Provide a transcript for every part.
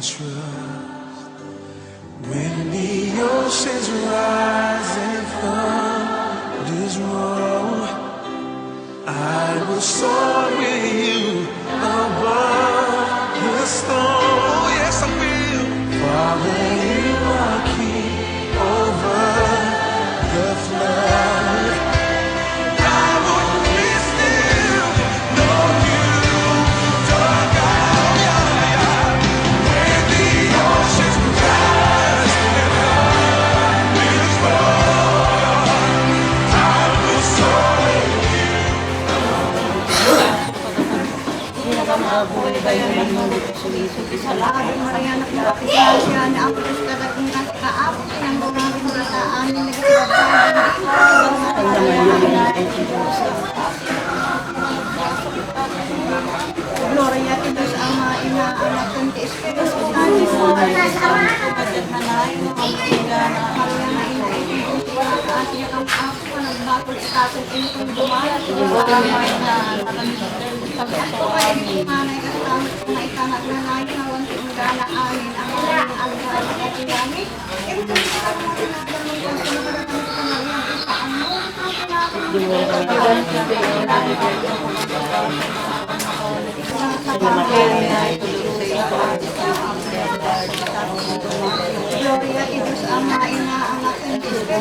trust. When the oceans rise and thunders roll, I will soar with you above the storm. Yes, I will. Father, you are king over the flood. I will be still, know you, dark out, when the oceans rise and thunders roll, I will soar with you. Buhay ba yung nagmulit sa suliso? Salamat Mariana Pinapasya na ako sa kadating kaap ng mga binataan na Gloria to Diyos Ama, Ina, Anak, ng Espiritu Santo, kapatid na layo, Mariana, Ina, ating ang ako, nagbakol sa atin, kung dumalat, ako kayo ni Manay kasama na ikanak na layo, na wanting gana amin, ang aming algahan at atinami. Ito sa mga pinagdamang ko, sa mga pinagdamang ko, ang Gloria to Diyos Ama, Ina, Anak, ng Espiritu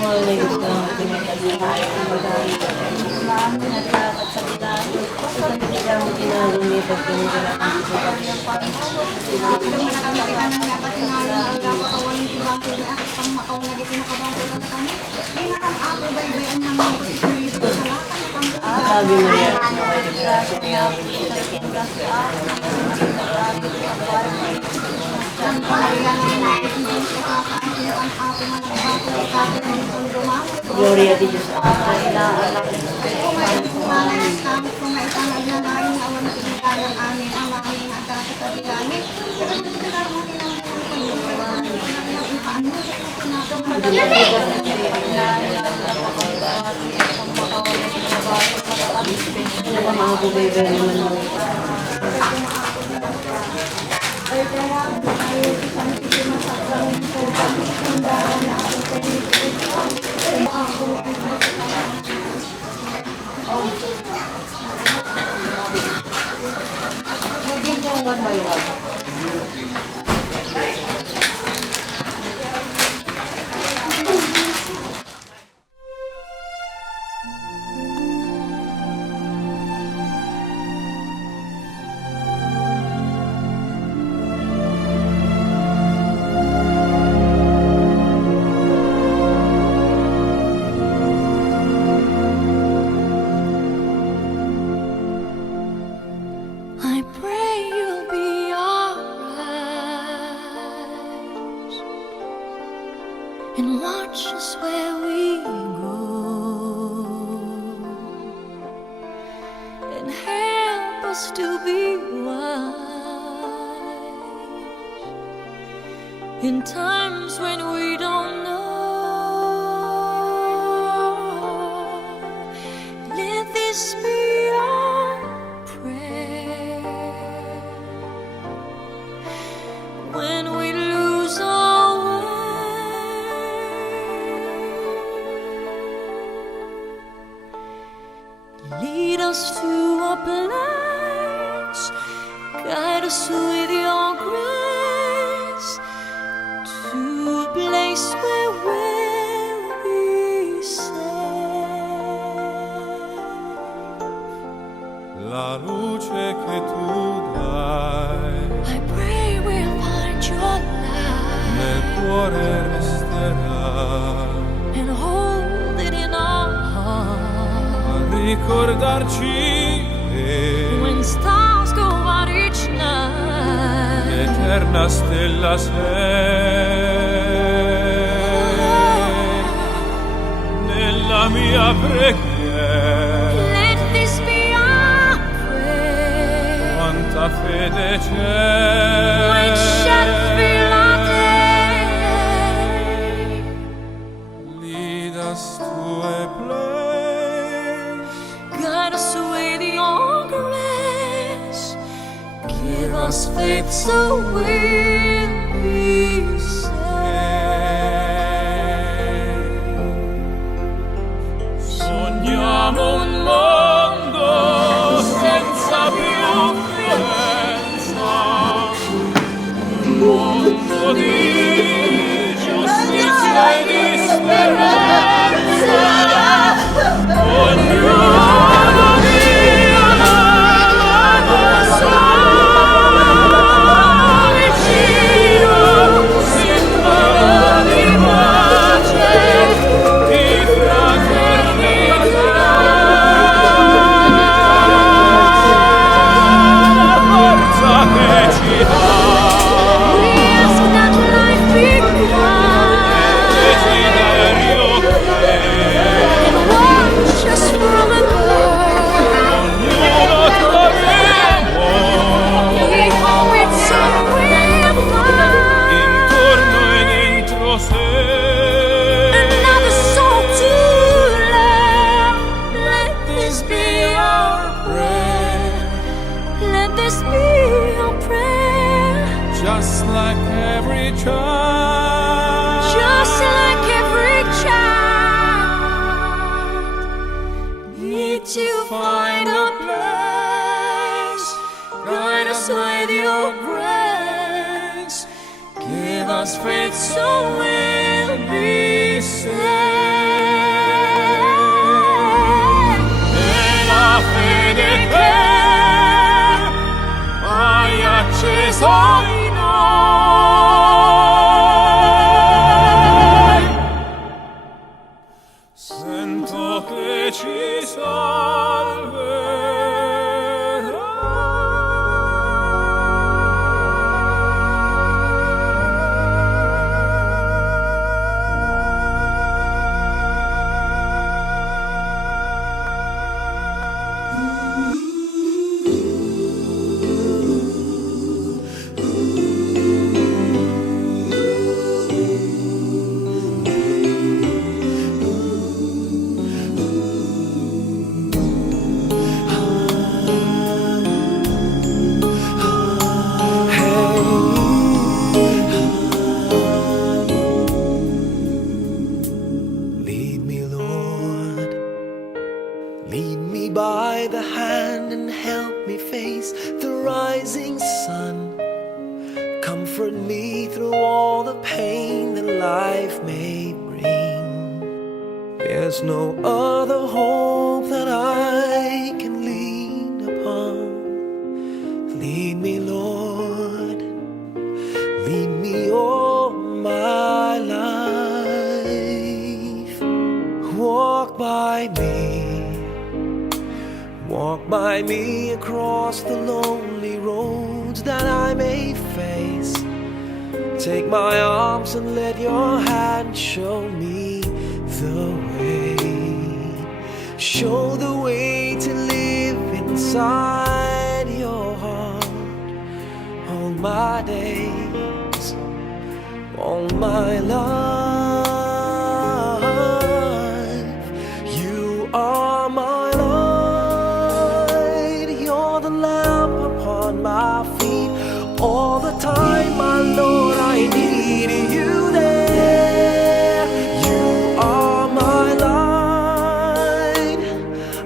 Sabi Maria, Gloria di Diyos Ama, Ina, Anak, ng mga bubay-bay naman mo. I pray you'll be alright and watch us where we go and help us to be wise in times when we don't know. Let this be our prayer when we lose our way. Lead us to a place, guide us with your grace, to a place where we'll be safe. La luce che tu dai I pray we'll find your light nel cuore resterà, and hold it in our heart. a ricordarci che When stars go out each night, l'eterna stella sei nella mia preghiera. let this be our prayer. Quanta fede c'è When shadows fill our day, lead us to a place, guide us with your grace. Give us faith so we be saved. Sogniamo un mondo senza più violenza, un mondo di giustizia e di speranza. Ognuno dia la sua vicino, simbolo di pace, di fraternità. La forza che ci dà We ask that life be kind desiderio che and watch us from above. ognuno troviamo We hope it's all we'll find. intorno e dentro sé. Another soul to love. Let this be our Pray, Let this be your prayer. just like every child. Just like every child, need to find a place. Guide us with your grace. Give us faith so we'll be saved. E la fede che hai acceso in noi, sento che ci Lead me, Lord. Lead me by the hand and help me face the rising sun. Comfort me through all the pain that life may bring. There's no other hope that I can lean upon. Lead me, Lord. Lead me all my life. Walk by me across the lonely roads that I may face. Take my arms and let your hand show me the way. Show the way to live inside your heart all my days, all my life. You are my light, you're the lamp upon my feet. All the time, my Lord, I need you there. You are my light,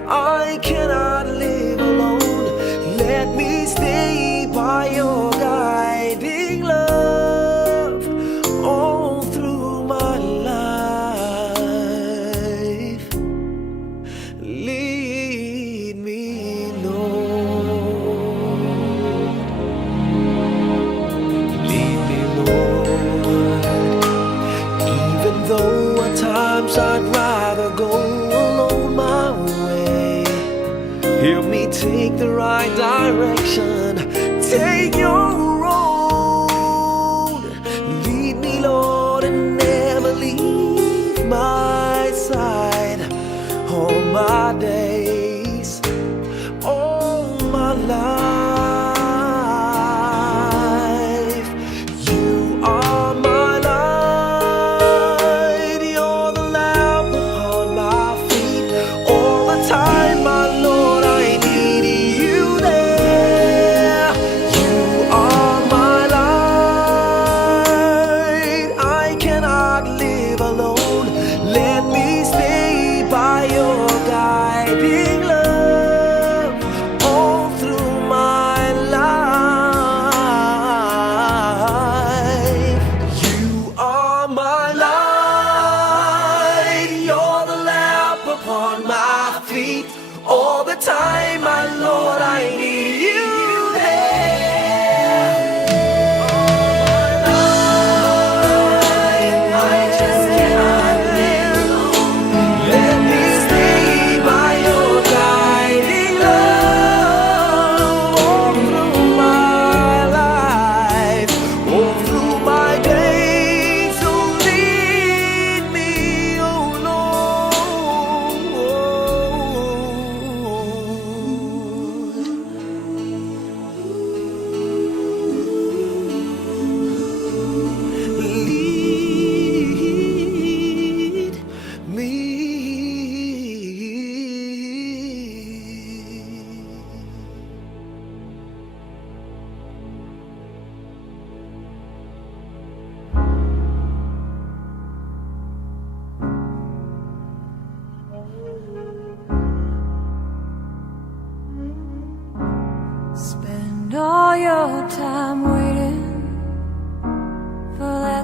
I cannot live alone. Let me stay by your guiding love all through my life. Lead me, Lord. Lead me, Lord. Even though at times I'd rather go alone my way, help me take the right direction. Take your road. Lead me, Lord, and never leave my side. All my days, all my life. You are my light, you're the lamp upon my feet. All the time, my Lord, I need you there.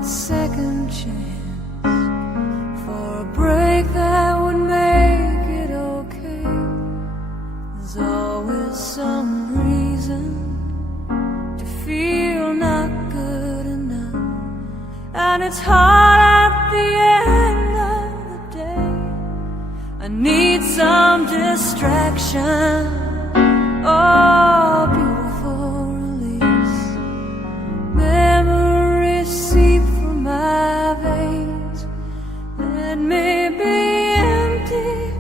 second chance for a break that would make it okay. There's always some reason to feel not good enough, and it's hard at the end of the day. I need some distraction, oh, beautiful release. Memories seep through my veins. Let me be empty,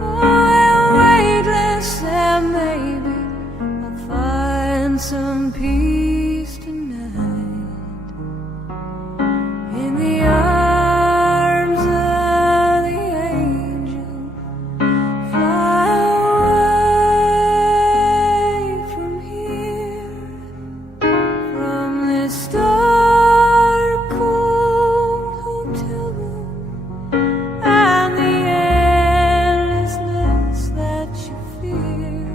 oh, weightless, and maybe I'll find some peace tonight in the arms of the angel. Fly away from here, from this dark, cold hotel room, and the endlessness that you fear.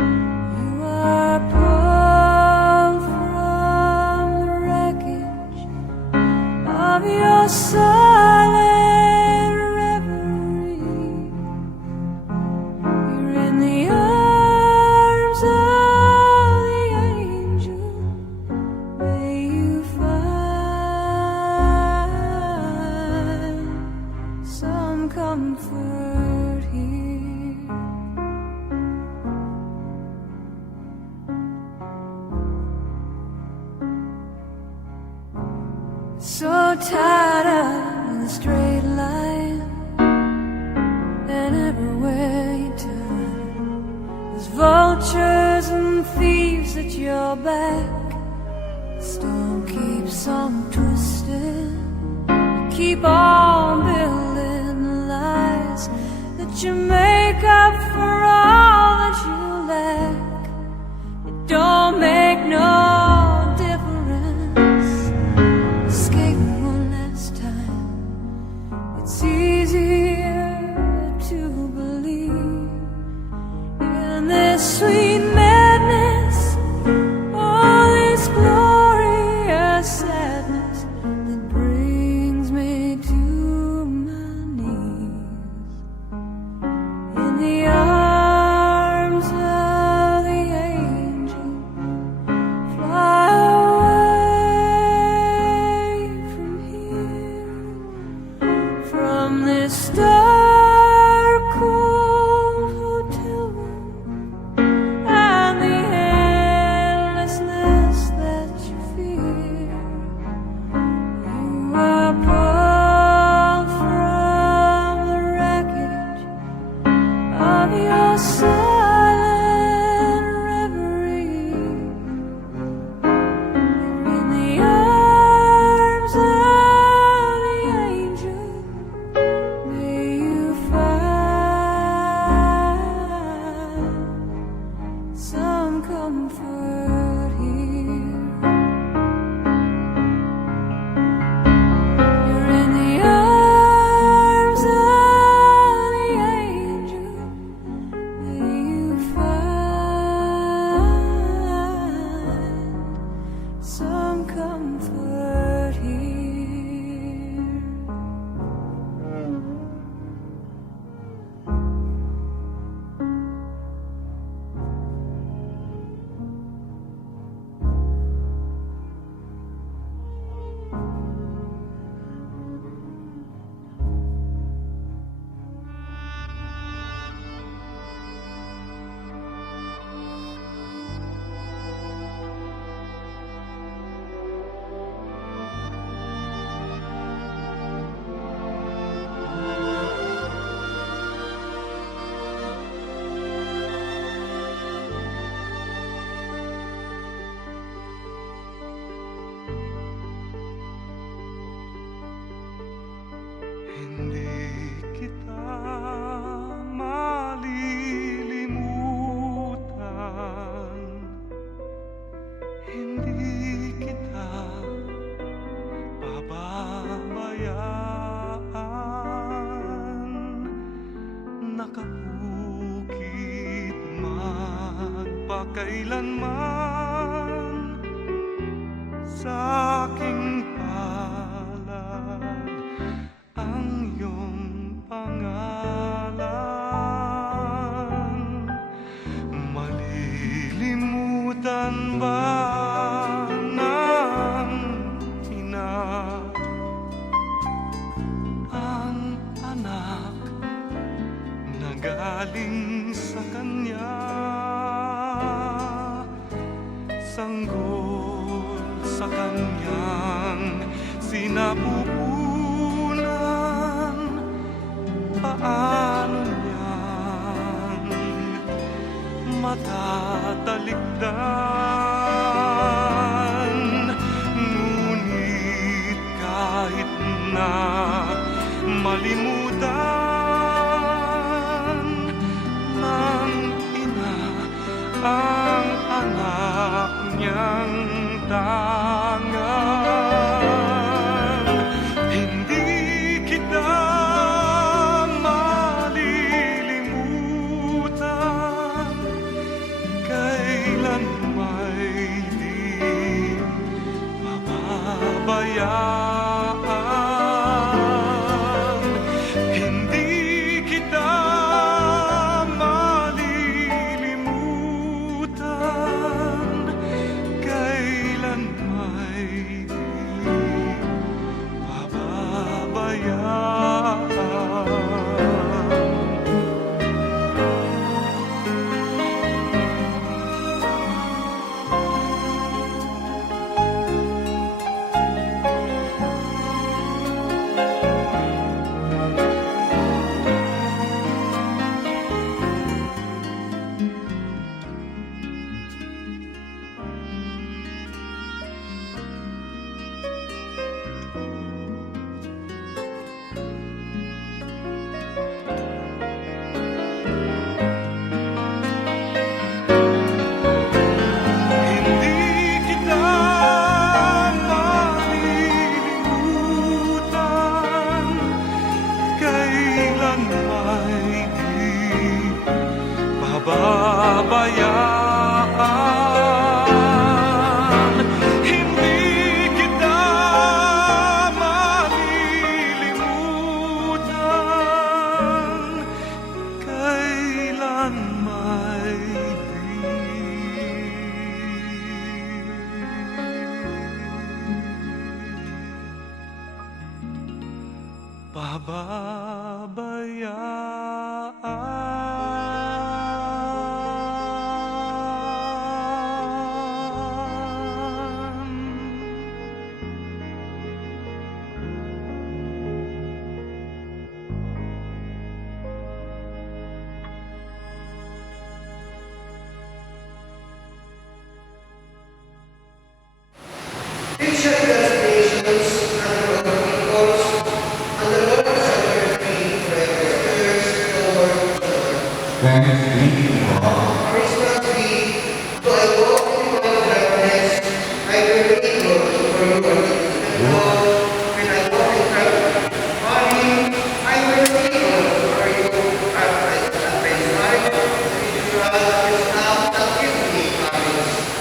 You are pulled from the wreckage of your silent reverie. You're in the arms of the angel. May you find some comfort here. So tired of the straight line, and everywhere you turn, there's vultures and thieves at your back. The storm keeps on twisting. You keep on building the lies that you make up for all that you lack. It don't make no difference. Escape one last time. It's easier to believe in this sweet madness, all this glorious sadness that brings me to my knees. In the arms of the angel, fly away from here, from this dark, cold hotel room, and the endlessness that you fear. You are pulled from the wreckage of your silent reverie. In the arms of the angel, may you find some comfort here. You're in the arms of the angel. May you find some comfort here. Hindi kita malilimutan, hindi kita pababayaan. Nakabukid magpakailanman sa aking sa kanyang sinapupunan, paano niyang matatalikdan? Ngunit kahit na malimutan ng ina ang anak niyang tangang, hindi kita malilimutan, kailan may di mababayaan. Hindi kita malilimutan, kailan may di mababayaan. Hindi kita malilimutan, kailan may di pababayaan. Hindi kita malilimutan, kailan may di pababayaan.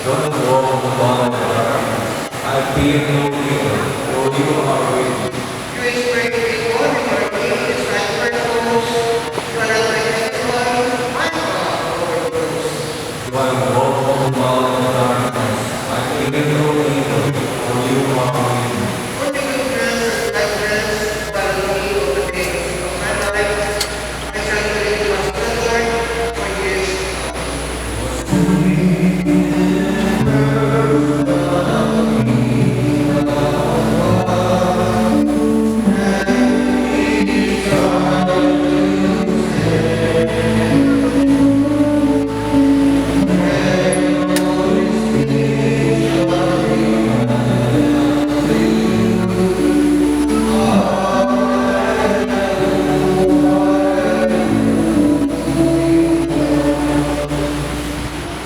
Don't walk upon the dark. I fear no evil, for you are with me. Though I walk upon the darkness, I fear no evil, for you are with me.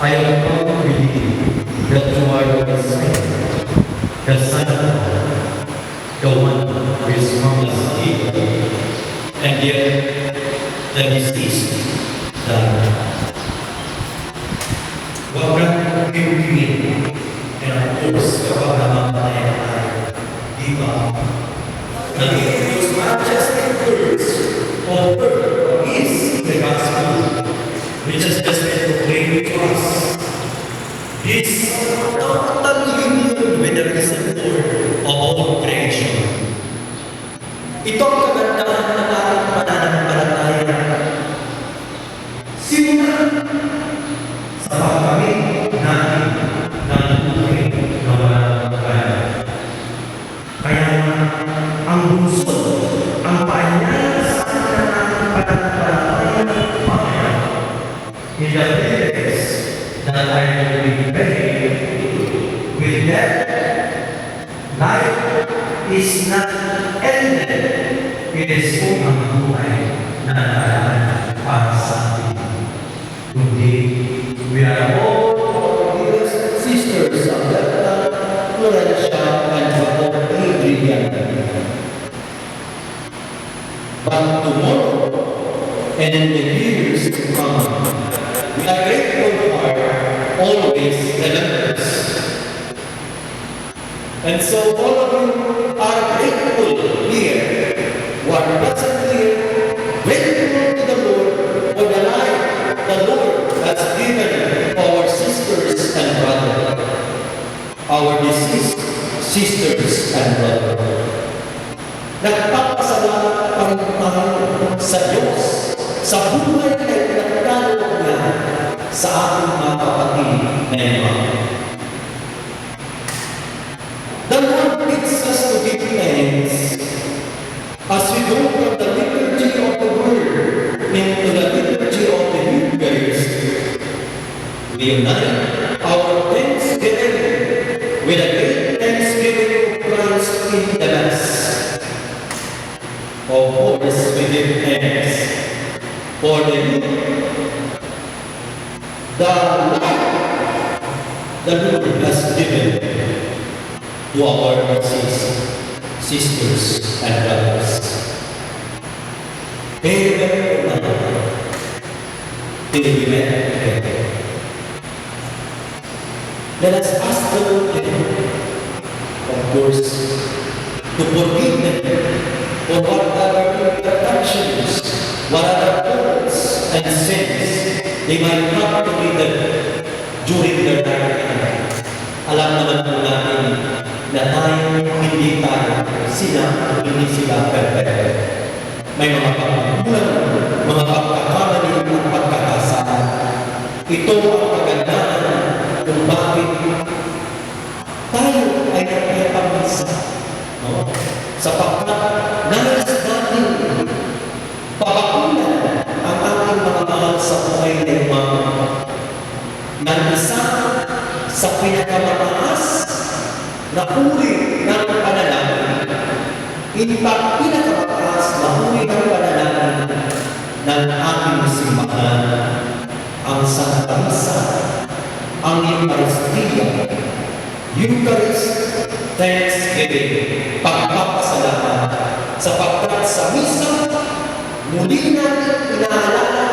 I am not believe that you are the Messiah, the Son of God, the one who is promised David, and yet the deceased died. Wag kang piupiin, and of course, kapag namamatay tayo, di ba? Naging those majestic words of earth is the gospel, which has just been proclaimed to us. This total union with the risen Lord of all creation. Ito ang kagandahan ng ating pananampalataya. Simulan sa pagkamit natin ng buhay na walang hanggan. is not ended. It is po ang buhay na nakaraan para sa atin. Kundi, we are all brothers and sisters of that Florencia and Bato Adrian. But tomorrow and in the years to come, with a grateful heart, always remembers. And so all of you are grateful here, who are present here, grateful to the Lord for the life the Lord has given our sisters and brothers, our deceased sisters and brothers. Nagpapasalamat pa rin tayo sa Diyos, sa buhay na pinagkaloob niya sa ating mga kapatid na iba. The Lord leads us to give thanks as we go from the liturgy of the Word into the liturgy of the Eucharist. We unite our thanksgiving with a great thanksgiving of Christ in the Mass. Of course, we give thanks for the life the Lord has given to our sisters and brothers. They were not till we met again. Let us ask the Lord, of course, to forgive them for whatever imperfections, whatever faults and sins they might have committed during their lifetime. Alam naman po natin na tayo hindi sila perfecto. May mga pagkukulang, mga pagkakamali at pagkakasala. Ito ang kagandahan kung bakit tayo ay nagpapamisa. No? Sapagkat nais natin papakulan ang ating mga mahal sa buhay na umaga na isa sa pinakamataas na uri ng panalangin. Pinakamataas na uri ng panalangin ng ating simbahan, ang Santa Misa, ang Eucharistia, Eucharist, thanksgiving, pagpapasalamat, sapagkat sa misa, muli natin inaalala,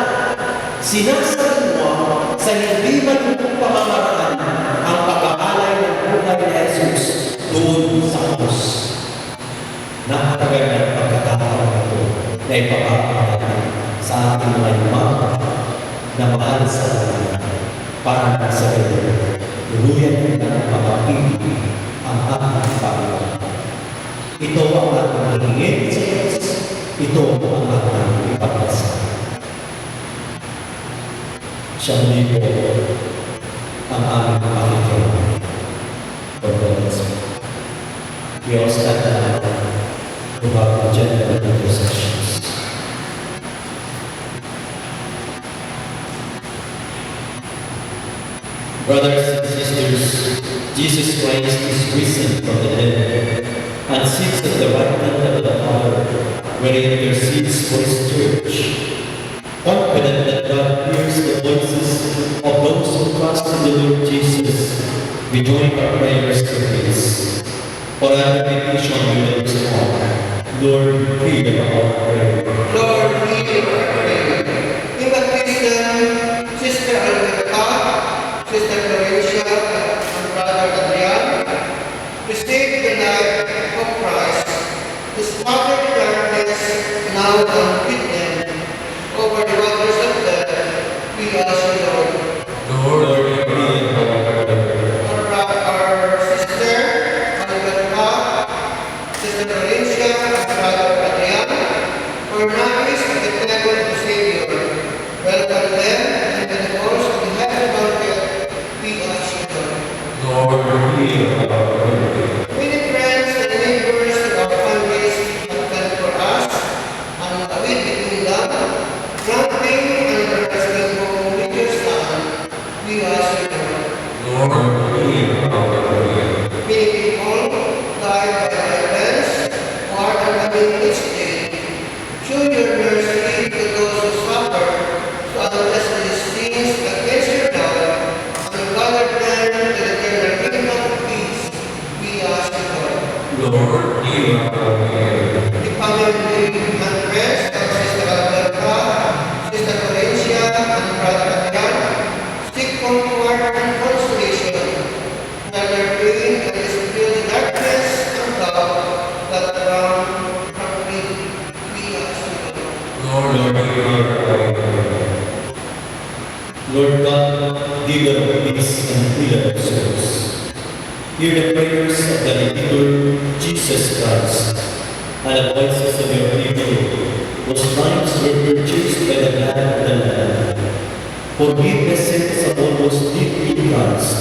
sinasalimuha sa hindi malubong pamamaraan ang pag-aalay ng buhay ni Jesus doon sa krus. Napakagandang pagkakataon ito na ipapapalala sa ating mga imam na mahal sa Panginoon para sa iyo, tuluyan ng mapapili ang ating Panginoon. Ito ang ating hingin sa Diyos. Ito ang ating ipagpasa. Siya muli po ang aming pakikiramay. We all stand up to have the general intercessions. Brothers and sisters, Jesus Christ is risen from the dead and sits at the right hand of the Father, where he intercedes for his church. Confident that God hears the voices of those who trust in the Lord Jesus, we join our prayers to His. For our petition we will respond. Lord, hear our prayer. Lord, hear our prayer. In the Christian, Sister Alberta, Sister Florencia, and Brother Adrian, receive the life of Christ. His perfect darkness now unfit them over the waters of death. We ask you, Lord. Lord, hear our prayer. Our sister Alberta, Sister Florencia, and Brother Adrian, were martyrs at the temple of the Savior. Welcome them and the doors of the heaven banquet. We ask you, Lord. Lord, hear our prayer. Many friends and neighbors of our families have done for us, and with between them, granting and protecting home with your Son, we ask you, Lord. Lord, hear our prayer. Many people died by violence Lord, hear our prayer. The family and rest of Sister Alberta, Sister Florencia, and Brother Adrian, seek comfort and consolation. That their pain and dispel the darkness and doubt that around we ask you. Lord, hear our prayer. Lord God, giver of peace and healer of souls, hear the prayers of the Redeemer, Jesus Christ, and the voices of your people, whose lives were purchased by the blood of the Lamb. Forgive the sins of all those deep in Christ,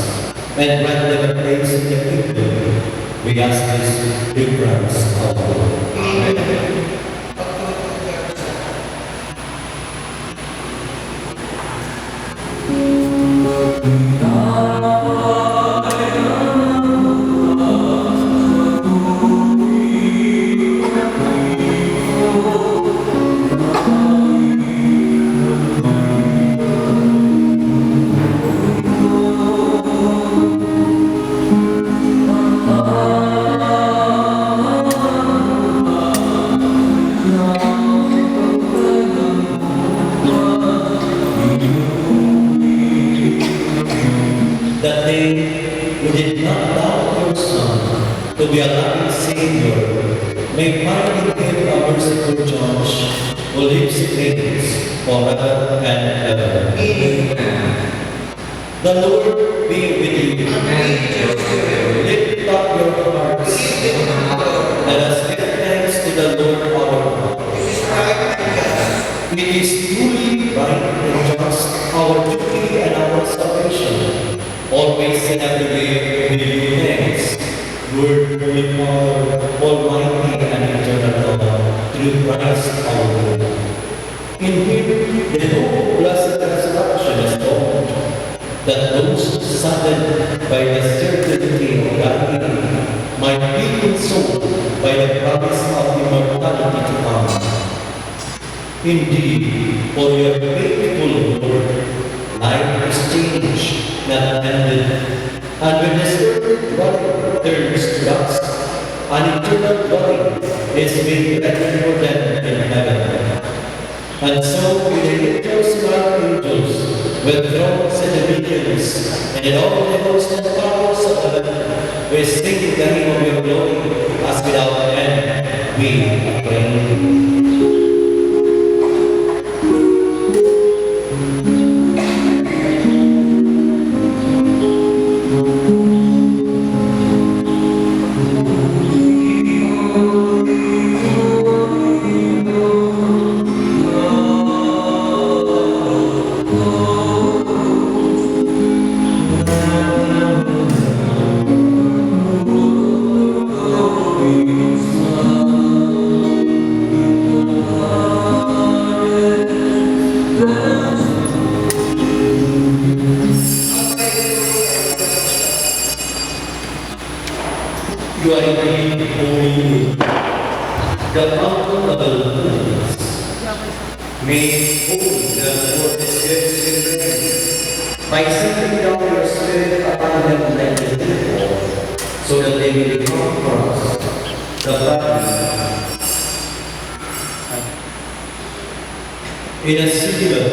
and grant them a place in the kingdom. We ask this through Christ our Lord. Amen. That they who did not doubt your Son to be a loving Savior may finally give a merciful judge who lives and reigns forever and ever. Amen. The Lord be with you. Lift up your hearts. Let us give thanks to the Lord our God. It is truly right and just, our duty and our salvation, always and everywhere we give you thanks, Lord, Holy Father, Almighty and eternal God, through Christ our Lord. In him the hope of blessed resurrection is dawned, that those saddened by the certainty of dying might be consoled by the promise of immortality to come. Indeed, for your faithful Lord, life is changed, not ended, and when this earthly body turns to dust, an eternal body is made ready for them in heaven. And so with the angels and archangels, with thrones and dominions, and all the hosts and powers of heaven, we sing the hymn of your glory, as without end we acclaim. You are indeed holy, the fountain of the Lord. May holy the Lord Spirit reign, by sending down your Spirit upon them like the dew, so that they may become for us the body. In a singular,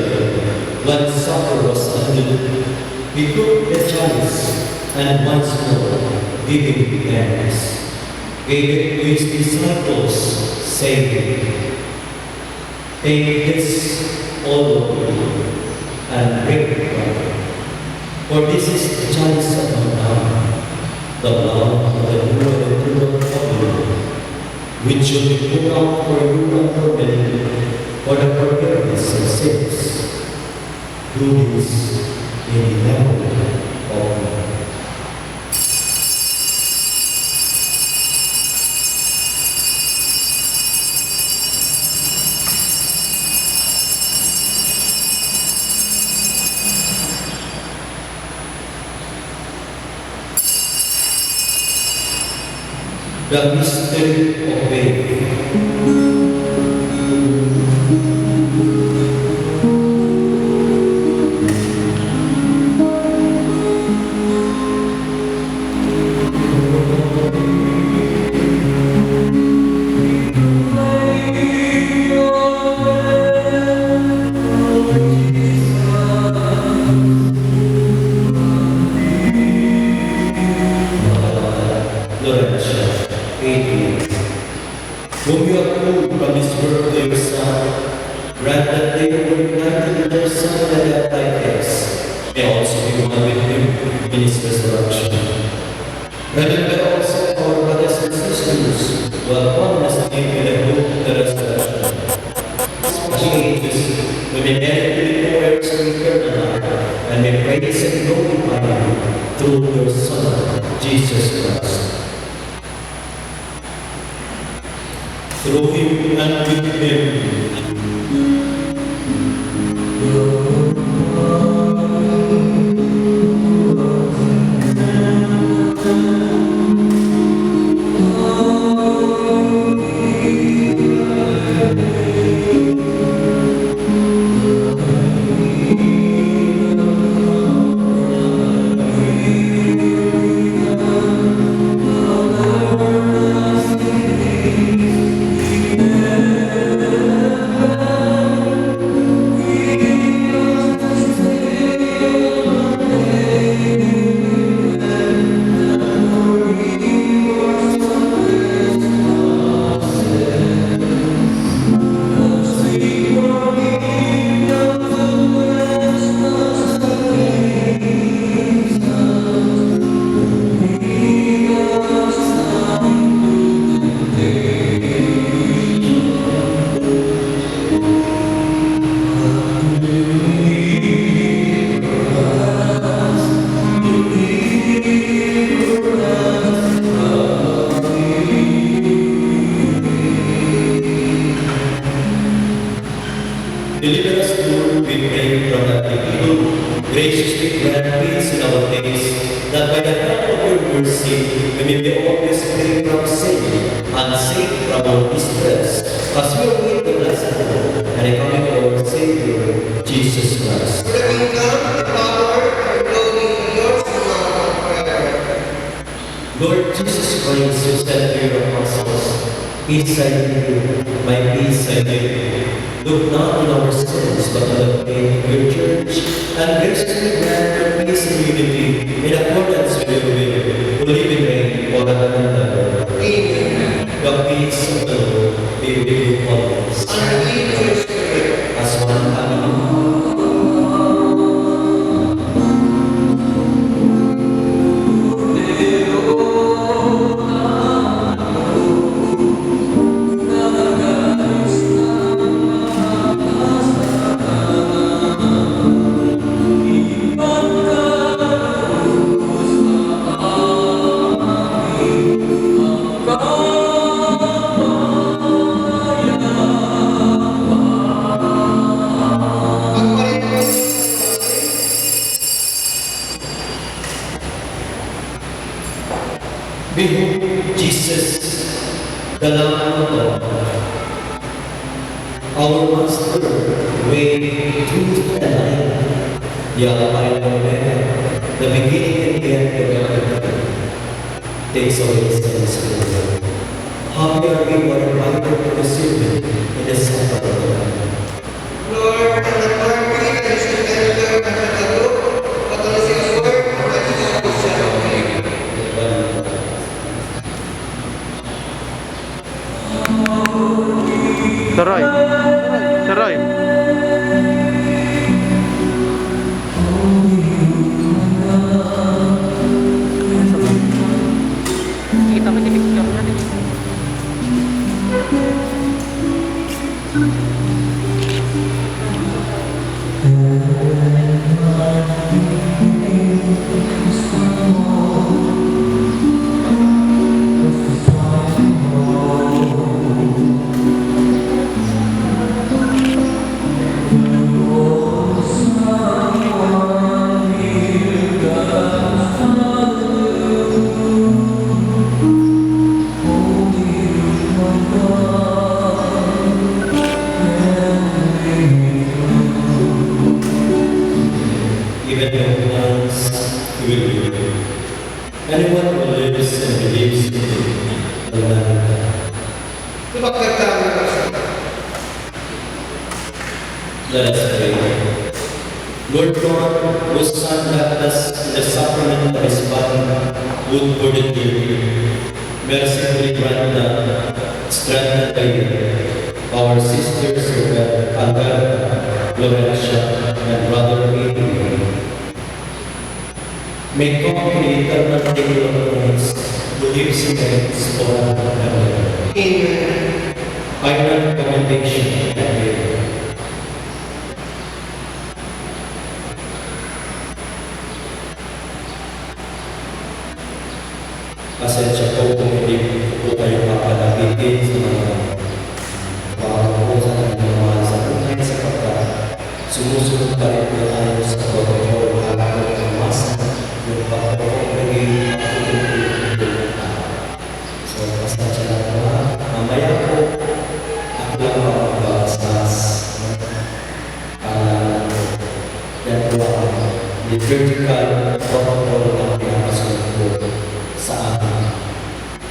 when supper was ended, he took the chalice and once more, giving thanks, gave it to his disciples, saying, "Take this, all of you, and drink it, for this is the chalice of my blood, the blood of the new and eternal covenant, which shall be poured out for you and for many, for the forgiveness of sins. Do this in memory of me." The mystery of faith. resurrection. Amen. Whom you have called from this world to your Son, grant that they who were united with their Son and that thy gifts may also be one with him in his resurrection. Remember also our brothers and sisters who have promised him in the hope of the resurrection. Especially Jesus, we may merit to be heirs of eternal life, and may praise and glorify you through your Son, Jesus Christ. Through him and with him, deliver us, Lord, we pray, from every evil. Graciously grant peace in our days, that by the help of your mercy we may be always free from sin and safe from all distress, as we await the blessed hope and the coming of our Savior, Jesus Christ. For the kingdom, the power, and the glory are yours now and forever. Lord Jesus Christ, you said to your apostles, peace I give you, my peace I give you. Look not on our sins, but on the faith of your church, and graciously grant your peace and unity in accordance with your will, who live and reign forever and ever. Amen. The peace of the Lord be with you always. And with your spirit. As one family. Behold, Jesus, the Lamb of God, our Master, way, truth, and life, the Alpha and Omega, the beginning and the end of everything, takes away the sins of the world. Happy are we who are invited to receive Him in the supper of the Lamb. Lord, and the glory and the splendor and the glory, but the blessing of the Lord, and the Jesus shall be. Saray. Saray. Kita picture natin. Even your plans will be good. Anyone who lives and believes in Him will never die. Tupagkagdaan ng Panginoon. Let us pray. Lord God, whose Son left us in the sacrament of His body, would burden you. mercifully grant that, strengthened by you, our sisters Alberta, Florencia, and Brother Adrian, may come to the eternal day of Christ, who lives in heavens forever and ever. Amen. Final commendation and prayer. Pasensya po kung hindi po tayo papalabitin sa mga po sa mga sa buhay sapagkat sumusunod pa rin po tayo sa protocol halaman ng masa yung pagpapagpagin at tutulong ng tao. So, pasensya na po. Mamaya po, ako lang magbabasas yan po ang liturgical protocol na pinakasunod po sa atin.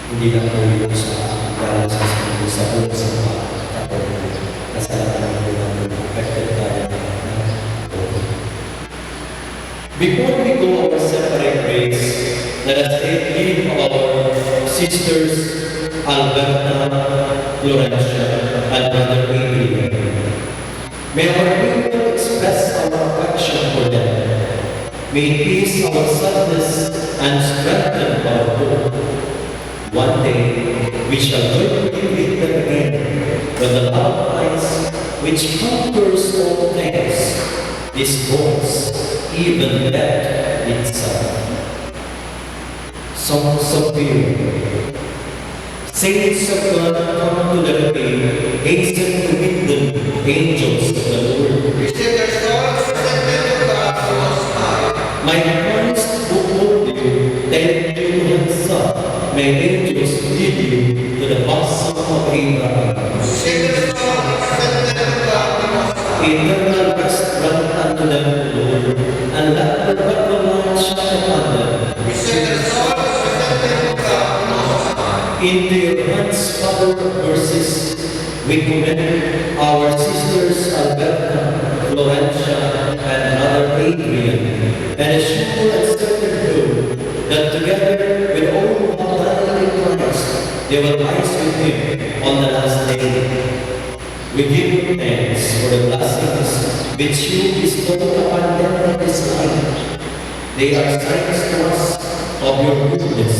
Hindi lang po yun sa dahil sa sarili sa buong sa mga kapatid. Kasalanan po namin affected tayo ng COVID. Before we go our separate ways, let us give our sisters Alberta, Florencia, and Brother Adrian. May our people express our affection for them. May it ease our sadness and strengthen our hope. One day, we shall join with them again, when the love eyes which conquers all things destroys even death itself. Songs of fear. Saints of God, come to the faith, hasten to meet the angels of the Lord. Receive their souls, presented to God Most High. My Christ who hold you, then you himself, may angels lead you to the bosom of Abraham. Receive their souls, presented to God Most High. Eternal rest grant unto them, Lord, and let the better light shine upon them. Receive their souls, presented to God Most High. Into your hands, Father of mercies, we commend our sisters Alberta, Florencia, and Brother Adrian, and assure and certain hope that together with all who have died in Christ, they will rise with him on the last day. We give you thanks for the blessings which you bestowed upon them in this life. They are signs to us of your goodness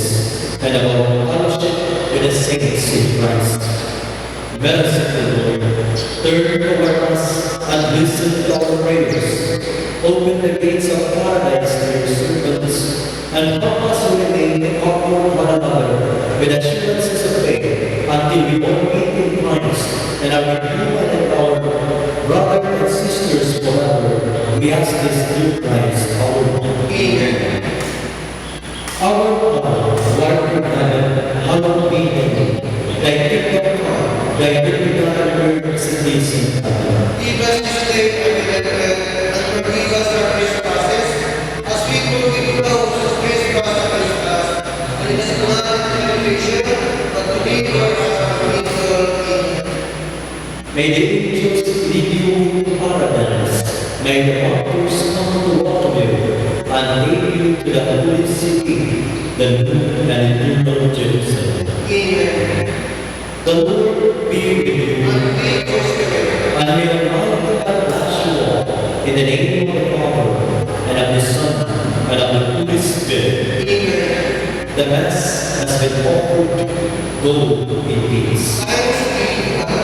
and of our fellowship with the saints in Christ. Merciful Lord, turn toward us and listen to our prayers. Open the gates of paradise to your servants, and help us to remain comfort one another with assurances of faith until we all meet in Christ and are with you and our brothers and sisters forever. We ask this through Christ our Lord. Amen. Our Father, who art in heaven, hallowed be thy name. Thy kingdom come, thy will be done on earth as it is in heaven. Give us this day our daily bread, and forgive us our trespasses, as we forgive those who trespass against us. And lead us not into temptation, but deliver us from evil. Amen. May the angels lead you into paradise. May the martyrs come to welcome you and lead you to the holy city, the new and eternal Jerusalem. Amen. The Lord be with you. And be with your spirit. And may the light of God bless you all, in the name of the Father, and of the Son, and of the Holy Spirit. Amen. The Mass has been offered. Go in peace. Thanks be to God.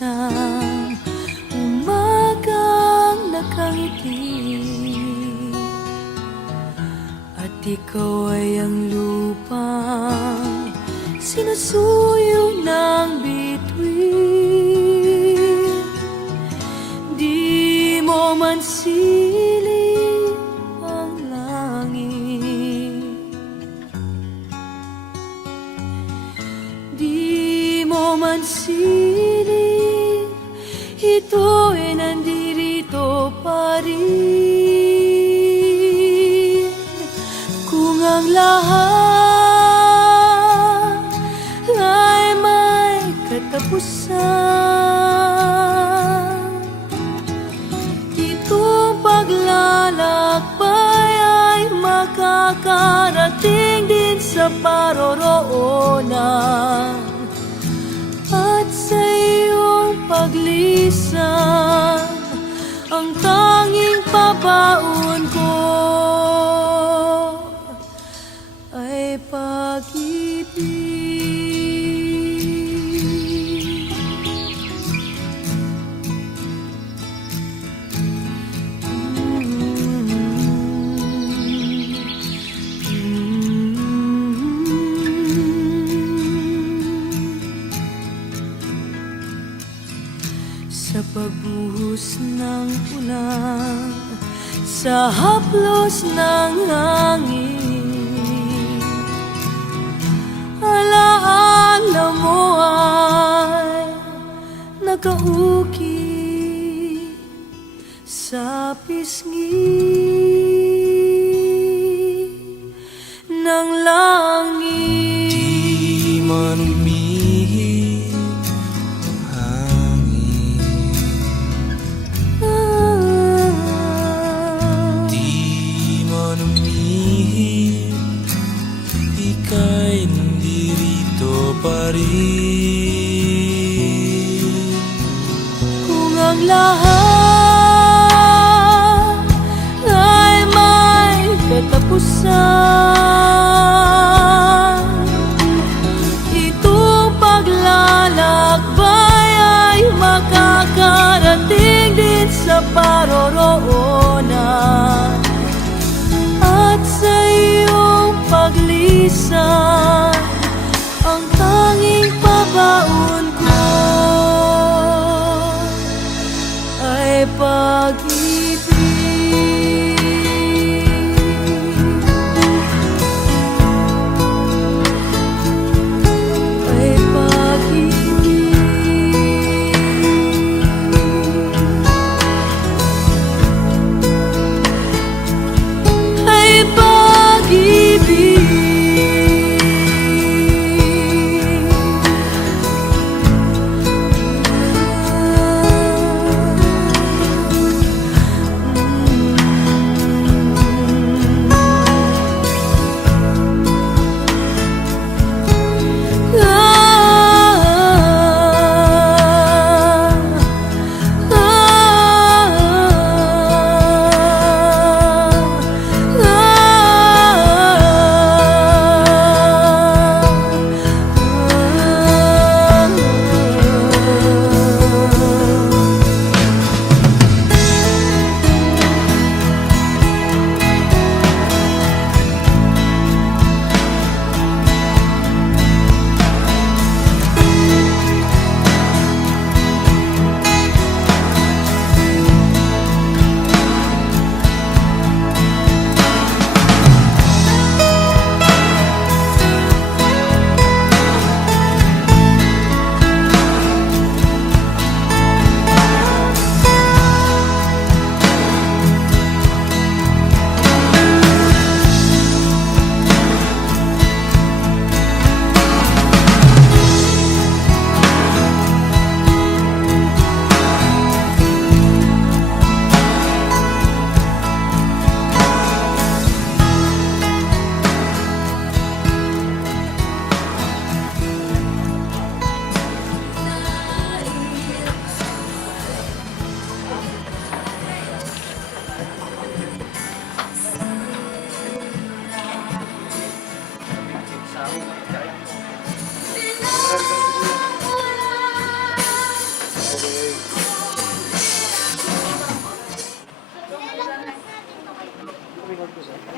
isang umagang nakangiti. At ikaw ay ang lupang sinusuyo ng bituin. Di mo man siling ang langit, di mo man siling, ito ay nandirito pa rin. Kung ang lahat ay may katapusan, itong paglalakbay ay makakarating din sa paroroonan. At sa iyong paglisan, ang tanging pabaon ko ay pag-ibig. Sa pagbuhos ng ulan, sa haplos ng hangin, alaala mo ay nakauki sa pisngi ng langit. Di man umihip ang hangin, di man umihip, ika'y nandirito pa rin. Kung ang lahat ay may katapusan, itong paglalakbay ay makakarating din sa paroroonan. At sa iyong paglisan, ang tanging pabaon ko ay pag-ibig. Ay pag-ibig. Ay pag-ibig.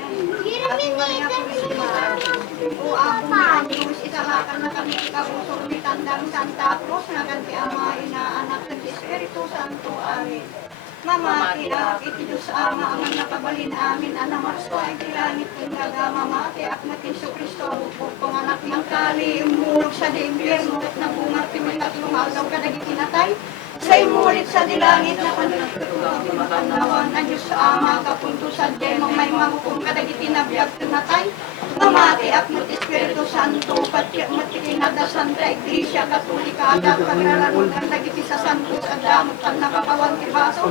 Ate Maria Purisima, o ako ang Diyos, isalakan na kami ikabusok ni Tandang Santa Cruz, na kanti Ama, Ina, Anak, at Espiritu Santo. Amen. Mama, tiyak, iti Diyos Ama, ang nakabalin amin, anamars ko ay tilangit ng daga, Mama, tiyak na Tinso Kristo, bukod kong anak ng kali, umulog sa diimpyerno, at nabungat kami tatlong alaw ka nagitinatay, sa imulit sa dilangit na panagkatuwag makanawan na Diyos Ama, kapunto sa demong may mahukom ka nagitinabiyag tinatay, mamati at mat Espiritu Santo, pati at matikinada Santa Iglesia, Katolika, adak pagralanunan nagiti sa Santos, adamot pan nakakawang tibaso,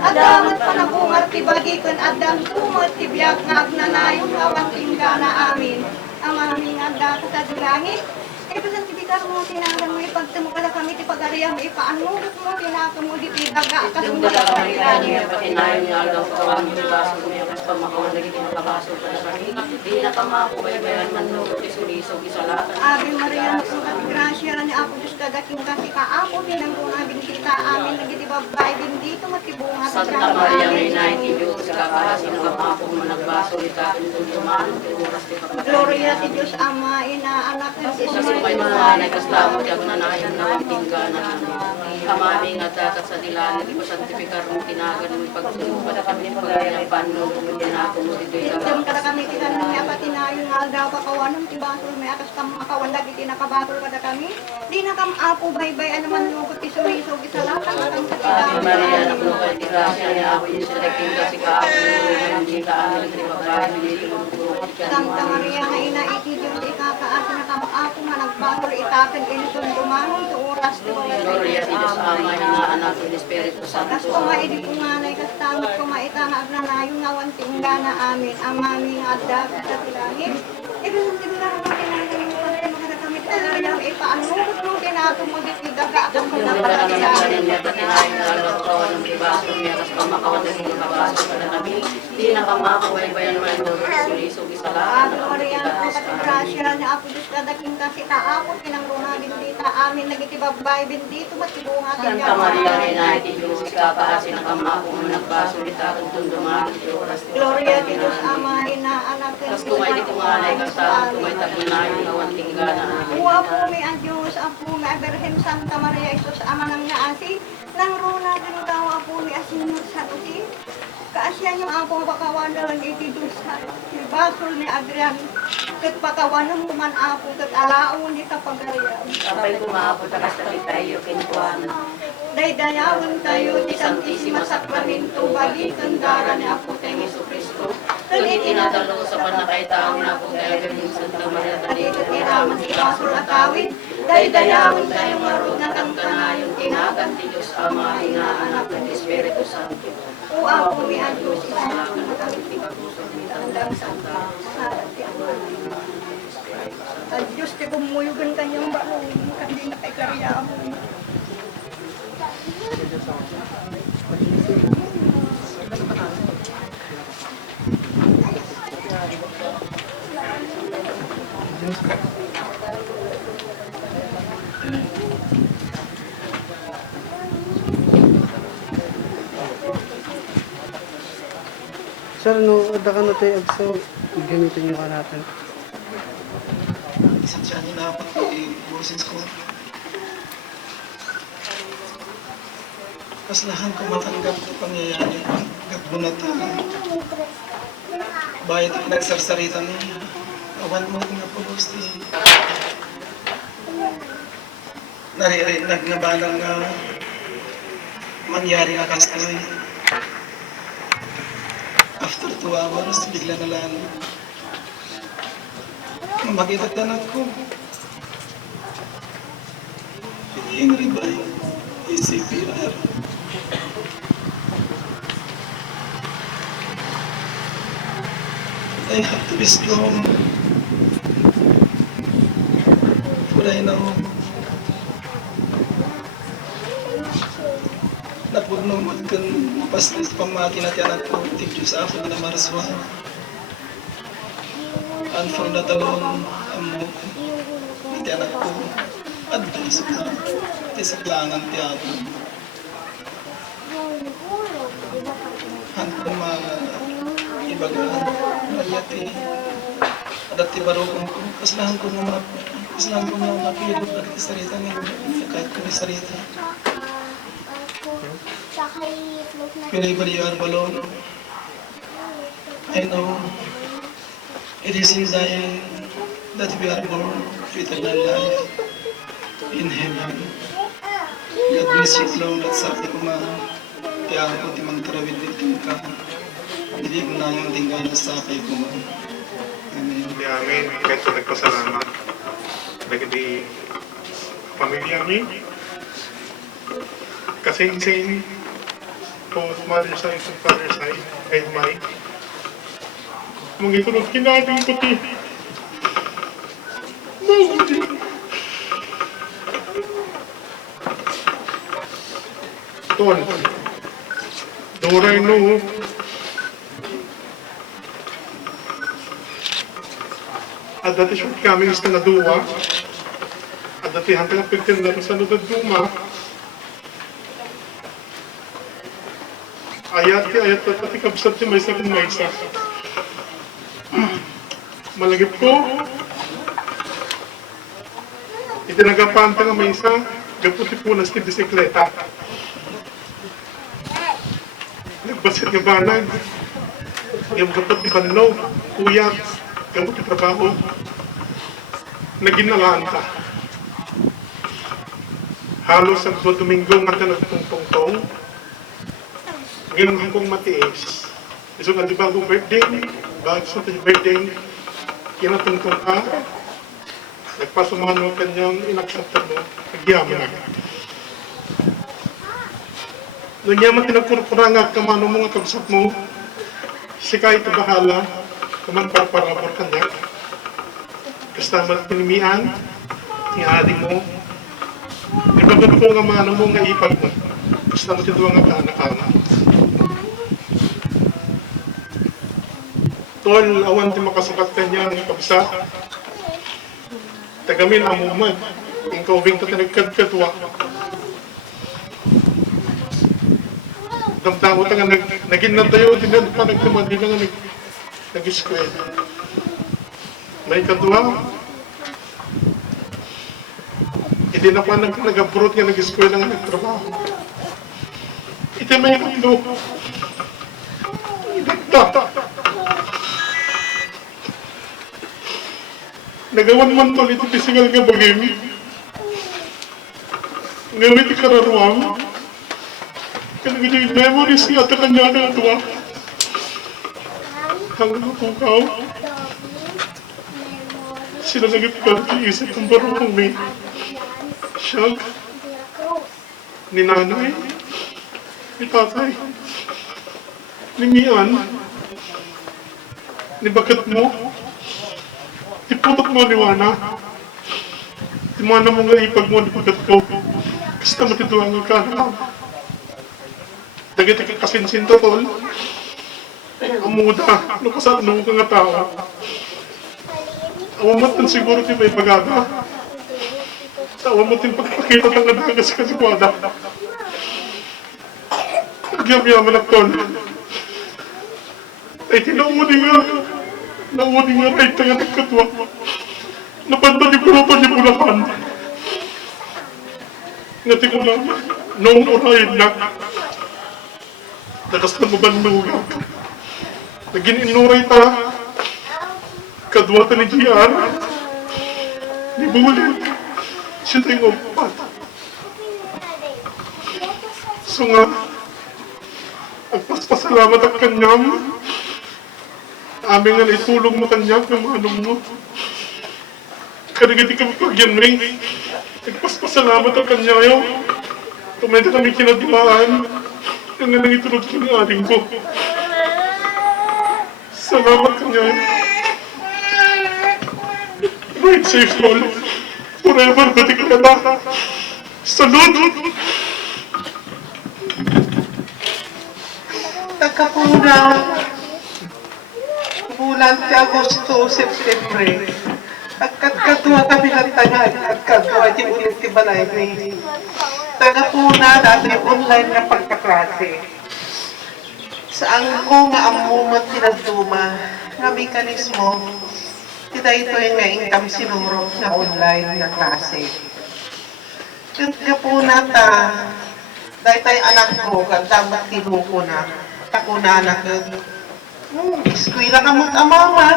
adamot panabungat tibagikon, adam tumat tibiyag ngagnanayong awang tingga na amin, ang aming anda sa dilangit. Ipasan tibikar mo, tinagan mo, ipagtamo ka na kami, tipagariya mo, ipaanurot mo, tinakan mo, ditidaga, Yung kasunod dalawa ka ni Rani, patinayon niya agaw kawan ni baso mo yung pamakawan lagi kinakabaso pa na kami. Di na kamako kay bayan man no, isulisog isalatan. Ave Maria, magsukat grasya ni Apo Diyos kadaking kasi kaapo, tinangguna bintita amin, nagitibabay din dito, matibunga sa Santa Maria may naiti Diyos, kakahasin ng kamako mo nagbaso, itakin kung tumano, tinuras di kapatid. Gloria ti Diyos Ama, Ina, Anak, at Isa Espiritu may nanay kasama siya nanayan na ang tingganan kamami nga dakat sa dilan di ba santifikar mo tinagan mo ipagsulong pa kami pagayang panlo kumudyan ako mo dito Itam kada kami kita nang yapatinayon nga daw pakawanan tibasol may akas kam makawan lagi tinakabatol kada kami di na kam apo baybay naman lukot isurisog isalatan na kam sa Ate Maria kailangan. na po kay tigrasya niya ako yung seleking kasi ka ako yung kita amin di ba bahay mo dito magpurukot ka Santa Maria nga ina iti Diyos ikakaasa na kam apo nga nagbatol itaken insun dumanon sa oras di Gloria ti Diyos Ama na anak ng Espiritu Kas Santo ko maidi ko nga na ikastamot ko maitahag na nayon nga wantingga na amin ang aming adda sa tilangit. Ibig sabihin na naman tinayin mo kada kami talagang ipaanurot mo tinato mo dito daga ang mga Pagkakasalanan niya, patinayin na alam ko ng ibaso niya, tapos pamakawan ng ibabaso pa na kami. Di na kamakaway-bayan man doon, sulisog isa lang. Ave Maria, ang grasya ni Apo Diyos kadaking kasi kaapot kinangruna bindita amin nagitibabay bindito matibunga Santa Maria, Ina, Iti Diyos, kakaasin ang kamako mo nagbaso, itakan tundumaan, oras. Gloria ti Diyos Ama, Ina, Anak, Tapos kumay di kumanay, kasama, kumay tagmanayon, nawan tinggana. Uwa po may ang Diyos, ang po may Aberhem Santa Maria, Isus, Ama ng naasi, nang runa din daw ang po may asinur sa tusi. Kaasya yung ang po pakawanan, iti Diyos sa basol ni Adrian. Kat pakawanan mo man apo, kat alaon ni kapagariya. Kapay kumapot, takas tabi tayo, kinukuhan. Daydayawan tayo, ti Santisima Sacramento, bagi tandara ni Apo tayo Jesu Cristo. Kung itinatalo sa panakaitaon na po tayo, galing Santa Maria, Dito tiraman si basol at awit, daydayawan tayo marunong na kangkanayon, tinagan ti Diyos Ama, Ina, Anak, at Espiritu Santo. O ako may ang Diyos, isa Salamat na kami tingabusog ni Tandang Santa. Ang Diyos, ti kumuyugan kanyang balong, hindi na kay karya mo. Sir, no, ada ka na tayo agso, gamitin nyo ka natin. Isang siya na dapat i-boses ko. Mas lahan ko matanggap ko pangyayari. Gatbunatan. Bayad ang nagsarsarita niya. Awan mo nga po gusti. Nagnabalang nga mangyari nga kastoy. After 2 hours, bigla na lang magitatanak ko. Yung ribay, yung CPR. I have to be strong. For I know napugno magkan paslis pamati na tiyanan ko tig Diyos ako na maraswa. And for that alone, tiyanan ko advice ko tisaklangan tiyako. Han ko mga bagaan. Ayati. Adati baro ko. Paslahan ko na mapilog at sarita ngayon. Kahit ko sarita. Pinay baliyaan balon. I know it is in dying that we are born to eternal life in heaven. God bless you, Lord, at sa ating kumahan. Kaya ako timang tarawid din ka. Hindi ko na yung tinggal sa aking kumahan. Amen. Amin. Kahit sa nagpasalamat. Nagdi pamilya amin. Kasing-sing po mother side and father side. Kahit may. Mga ikunod kinaging puti. Mabuti. Ton. Doray no. At dati siya kami is na duwa. At dati hanggang pagtin na sa nudad duma. Ayat at pati kabsat siya may sakong may isa. Malagip ko. Itinagapanta nga may isa. Gaputi po na sa bisikleta. Nagbasit nga banag. Yung gapot ni Banlaw. Kuya. Gamot yung trabaho. Naginalaan ka. Halos ang Domingo nga ka nagtungtong-tong. Ginang kong matiis. Iso nga di bago birthday, bago sa tayo birthday, kinatungtong ka, nagpasumahan mo kanyang inaksaptan mo, nagyaman na. Nung yaman tinagkurkurangag ka man mga kabsat mo, si kahit bahala, kaman para kanya. Kasama at pinimian, ihaling mo, ibagan ko nga mano mo nga ipag mo, kasama ito nga kanak-anak. Tol, awan di makasakat kanya ng kabsa. Tagamin ang moment. Ikaw bing ka nagkadkadwa. Damtamo ta nga naging natayo, di na pa nagtamad, di na nga nag-square. May kadwa. Hindi na pa nag-abroad nga nag-square nga nagtrabaho. Ito may katlo. Ito. Nagawan man to ito pisingal nga bagay. Ngawit ikararuam. Kanagin yung memories niya at kanya na ito. Hanggang natukaw. Sila nagipagkiisip kung barong may siyag ni nanay, ni tatay, ni Mian, ni bagat mo, iputot mo ni Wana. Di mana mo nga ipag mo ni bagat ko. Basta matituang ka na. Dagiti ka kasinsin to, tol. Amuda, nakasaan mo ka nga tao. Awamat ng siguro di may pagada. Awamat yung pagpakita ng adagas ka si Kwada. Nagyam-yaman ak, tol. Ay tinaudi nga right nga nagkatwa. Napanda ni Puroto ni Bulacan. Ngati ko lang, noong orahin na. Nakas na mabanlugan. Naging inuray ta. Kadwa ta ni GR. Ni Bulit. Siya tayong upat. So nga, agpaspasalamat ang kanyang. Aming nga itulong mo kanya ng mga anong mo. Karigati kami pagyan rin. Agpaspasalamat ang kanya yun. Tumenda kami kinadimaan. Ang nga nang itulog ko ng ating ko. Salamat kanya yun. Ride safe, Lord. Forever, batik ka na. Salud! Nagkapuna. Bulan si Agosto, September. Agkadkadwa kami ng tagal. Agkadwa di ulit ti balay ni. Tagapuna natin online na pagkaklase. Saan ko nga amumat tinagduma nga mekanismo kita ito yung nga income sinuro na online na klase. Kaya po nata, dahil tayo anak ko, dapat tinuko na, tako na anak ko, iskwila ka mag-amama.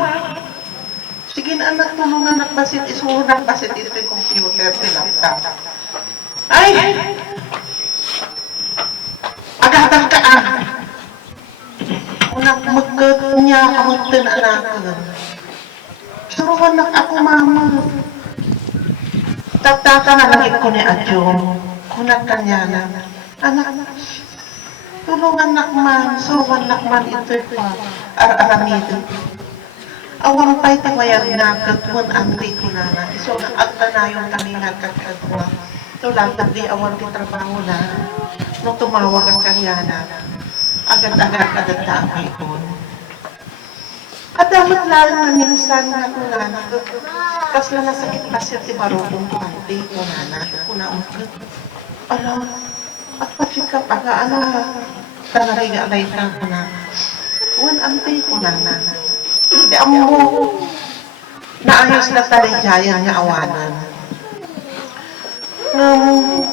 Sige na anak, tulungan anak basit, isuhunan basit ito yung computer, laptop. Ay! Agatan ka Unak magkat niya kamutin anak ko. Suruhan na ako mama. Tataka na lang ko ni Adjong. Kunak kanya na. Anak, tulungan nakman, suruhan nakman ito pa. Ar-aramid. Awang pa'y tiwayag na katun ang di ko na. So, agta na yung kami nagkakadwa. Tulad na di awang di trabaho na. Nung tumawag ang kanya na. Agad-agad dami ko. At damat lalo na minsan na kunana, kas na nasakit pa siya si Marupong Pante, kunana, kunaungkot. Alam, at pasikap aga, tanariga-alay ka kunana. Kuwan ante, kunana. Di amo, naayos na talayjayan nga awanan. Nung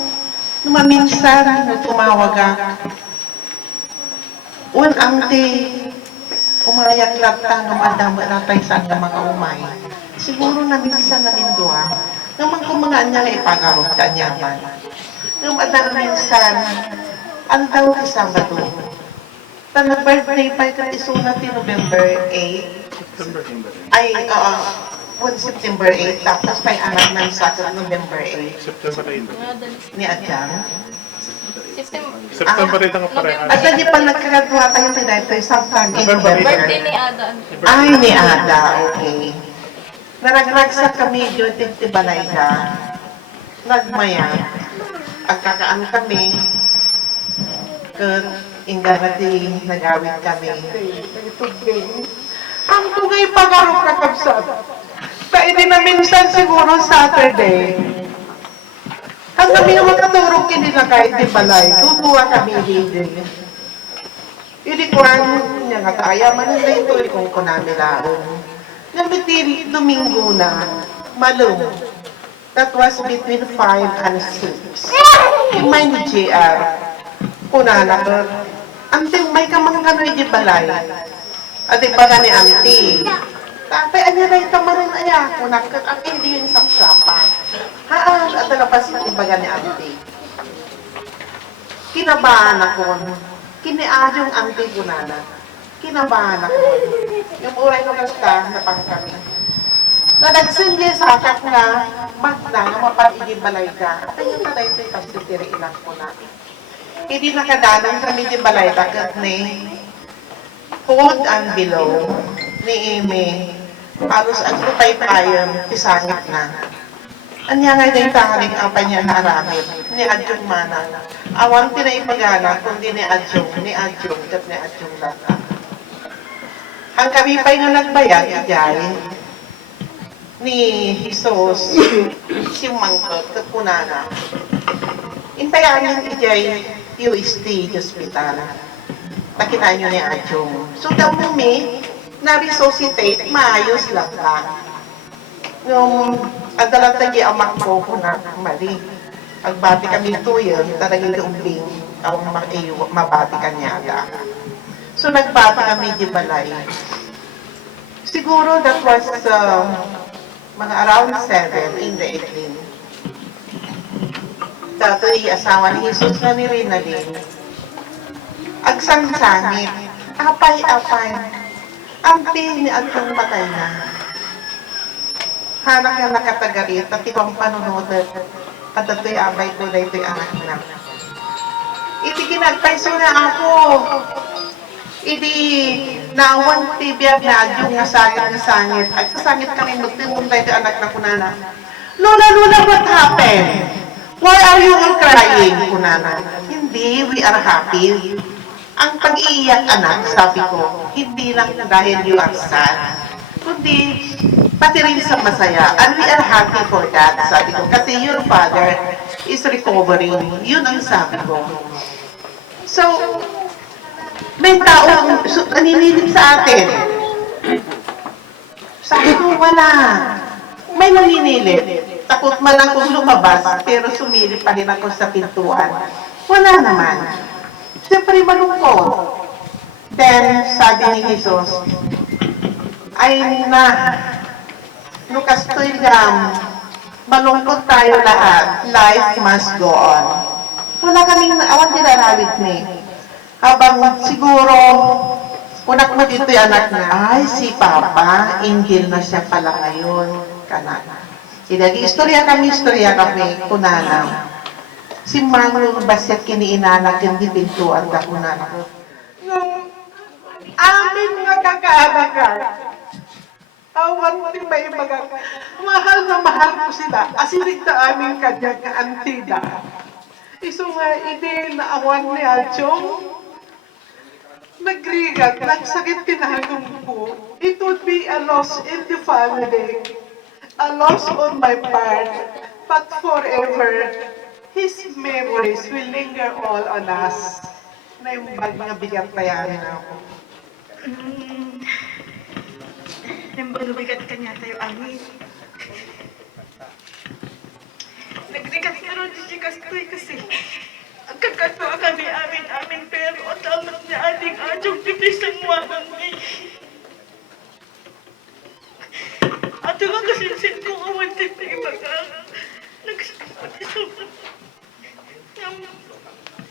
maminsan, nung tumawag ako, ante, umayak lata ng madama natay sa mga umay. Siguro na minsan na mindua, naman kung mga anya nga ipagarot ka anyaman. Nung madama minsan, ang daw ki Sabado. Nag-birthday pa ito isuna ti November 8. Ay, 1 September 8, tapos may anak ng sa November 8. September 8. Ni Adjang. September 8 ang pareha. At hindi pa nagkakadwa tayo na dahil sometime in November. Birthday ni Ada. Ay, ni Ada, okay. Naragragsa kami yun, tibalay ka. Nagmaya. At kakaan kami. Kung ingarati, nagawin kami. Ang tugay pagarong kakabsat. Kaya din na minsan siguro Saturday. Ang kami na magkaturog kinila kahit di balay, tutuwa kami hindi. Hindi ko niya nga kaya, mananda ito kung kunami laon. Nabitiri, Domingo na, malum. That was between 5 and 6. Yung may ni JR, kunana ko, ante, may kamang kanoy di balay. At di ba ni auntie? Tatay, anya na ito maroon aya, kunakat, at hindi yun sapsapan. Haan, at nalapas na ibaga ni auntie. Kinabahan ako. Kiniadyong auntie ko nana. Kinabahan ako. Yung uray ko kasta, napang kami. Nadagsin sa akak na, magna, nga mapag-igib balay ka. At yung balay ito, kasi tiri ilang ko na. Hindi nakadalang kami di balay ka, kat ni Food and Below ni Amy. Halos ang paypayan, pisangit na. Anya nga yung tangaling apa niya na aramid, ni Adjong mana. Awang tinaipagana, kundi ni Adjong, kat ni Adjong lata. Ang kami pa'y nga nagbayag, ijay, ni Jesus, si Mangkot, kat punana. Intayanin ijay, UST Hospital. Nakita nyo ni Adjong. So daw mo na-resuscitate, maayos lang lang. Nung adalat lagi amak ko na mali. Agbati kami tuyon, talagang lumbing, ang mabati kanya aga. So nagbati kami di balay. Siguro that was mga around 7 in the evening. Dato'y asawa ni Jesus na ni Rinalyn. Agsang-sangit, apay-apay. Ang ni Adjong patay na. Hanak nga nakatagarit, at ibang panunod at ito'y abay ko na ito'y anak na. Iti kinagpaiso na ako. Iti naawang tibiyag na Adjong nga sangit. At sasangit kami magtimong na ito'y anak na kunana. Lola, what happened? Why are you all crying, kunana? Hindi, we are happy. Ang pag-iiyak, anak, sabi ko, hindi lang dahil you are sad, kundi pati rin sa masaya. And we are happy for that, sabi ko. Kasi your father is recovering. Yun ang sabi ko. So, May taong naninilip sa atin. Sabi ko, wala. May naninilip. Takot man akong lumabas, pero sumilip pa rin ako sa pintuan. Wala naman. Siyempre malungkot. Then, sabi ni Jesus, ay na, Lucas 2, malungkot tayo lahat. Life must go on. Wala kaming awan nilarawit ni. Habang siguro, unak mo dito yung anak niya, ay si Papa, inggil na siya pala ngayon. Kanana. Istorya kami, kunana. Si Manong Basyat kiniinanak yung di pintuan ka kunana. Nung amin nga kakaabagan, awan mo din may mga mahal na mahal ko sila. Asilig na aming kanyang antida. Iso nga, hindi na awan ni Alchong. Nagrigat, nagsakit tinanong ko. It would be a loss in the family. A loss on my part. But forever, his memories will linger all on us. Na yung mga bigat bayarin ako. Nambalubigat ka niya tayo, Ani. Nagrigat ka rin si Kastoy kasi ang kakatawa kami amin pero ang tamat niya ating adyong pipis ang muwang may. Ato nga kasinsin ko awantin na iba ka. Nagsasabi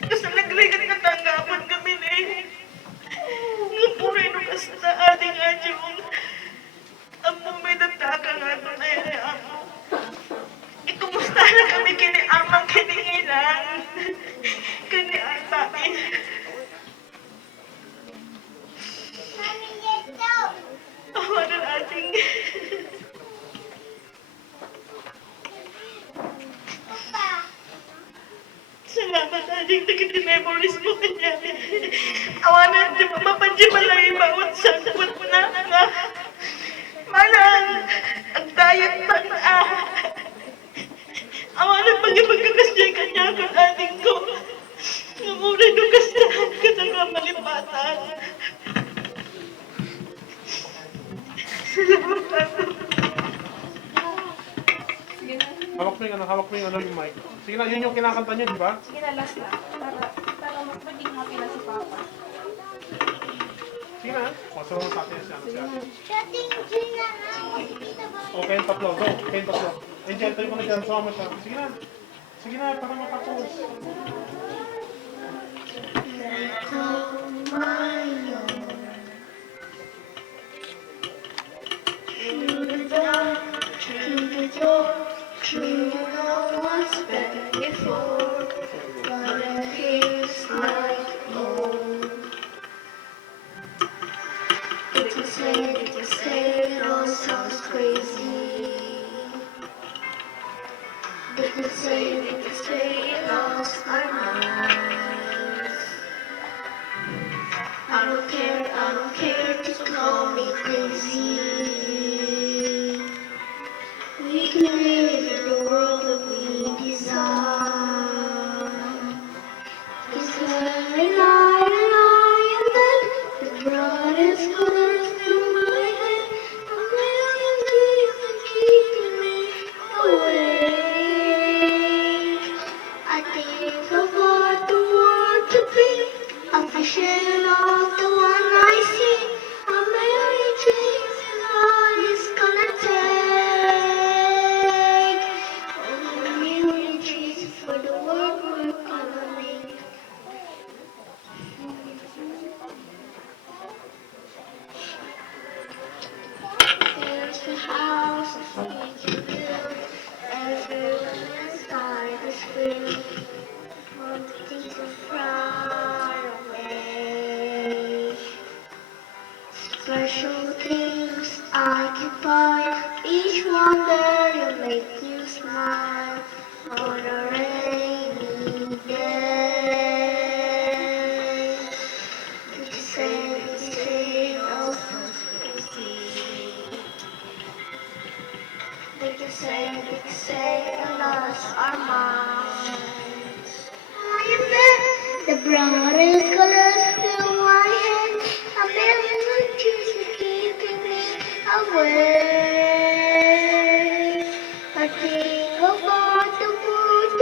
kasi nagrigat ka tanggapan kami na eh. Nga puray nung kasata ating adyong ang mumidagdaga nga ito na yun ay ako. Ikumusta na kami kini amang kinihilang. Kani atain. Awa ng ating. Salamat ating nagkitimemories mo kanya. Awa na, di ba mapanji pa lang yung bawat sangkot mo na nga. Malang, ang dayat man awalan pagkakasya kanya kung ating ko. Ngamunay nung kasahan ka na nga malipatan. Salamat ako. Hawak mo yung mic. Sige na, yun yung kinakanta niyo, di ba? Sige na, last na. Para maging happy na si Papa. Sige na. Masama mo sa atin siya. Okay, tatlo. Go. Okay, tatlo. Angel, tayo ko na dyan. Sama siya. Sige na, para matapos. True, no one's been before, but it feels like home. They can say it all sounds crazy. They can say it lost our minds. I don't care, just call me crazy. We can live in the world that we desire. Cause every night and then the brightest colors fill my head. A million dreams that keep me awake. I think of what the world could be, a vision of the one I see. A million dreams is all it's gonna take. For the world we're gonna make. There's the house we can build. Everyone inside is filled. Wanting to fly away. Special things I can buy. Each one there will make you smile. On a rainy day, they say, oh, sounds crazy. They can say, I lost our minds. I am there, the brightest colors fill my way. I think about the world,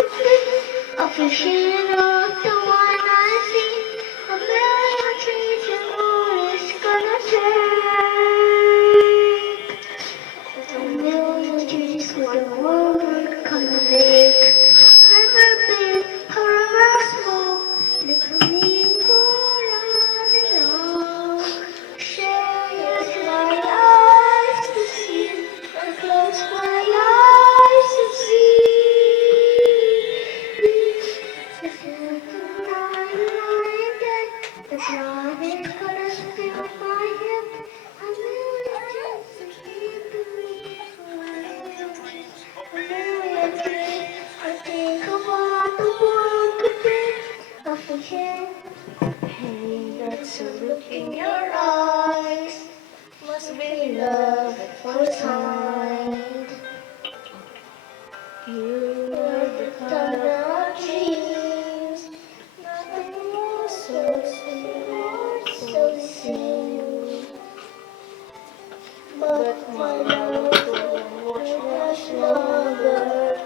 a vision of the one I see. A million trees and what is gonna say. A million trees, what the world gonna make. Never big, however small, little me go round and round. Share my eyes to see, and close my eyes to see. If you can lie like that, the blood is gonna fill my head. A million dreams to keep me away. A million dreams, I think about the world could be a vision. Hey, that's a look in your eyes. Must be love at first sight. You were the color of dreams. Nothing more so sweet, so sweet. But my love was much longer.